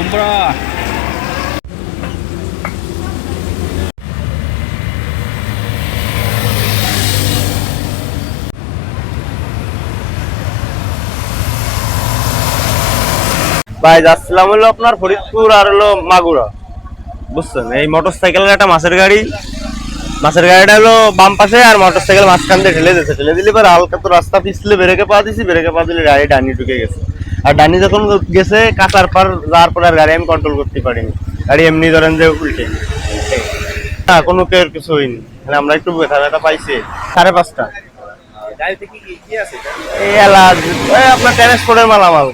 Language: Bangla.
Umrah. ভাই যাচ্ছিলাম হলো আপনার ফরিদপুর আর হলো মাগুরা, বুঝছেন? এই মোটরসাইকেলের একটা মাছের গাড়িটা হলো বাম পাশে আর মোটরসাইকেল মাঝখান দিয়ে ঠেলে দিলে পরে হালকা তো রাস্তা পিছলে ব্রেকে পা দিলে গাড়ি ডানি ঢুকে গেছে। আর ডানি যখন গেছে কাঁচার পার যাওয়ার পর আর গাড়ি আমি কন্ট্রোল করতে পারিনি, গাড়ি এমনি ধরেন যে উল্টে না কোনো কেউ কিছু হয়নি। আমরা একটু ব্যথা পাইছি 5:30। এই এলাচ আপনার ট্রান্সপোর্টের মালামাল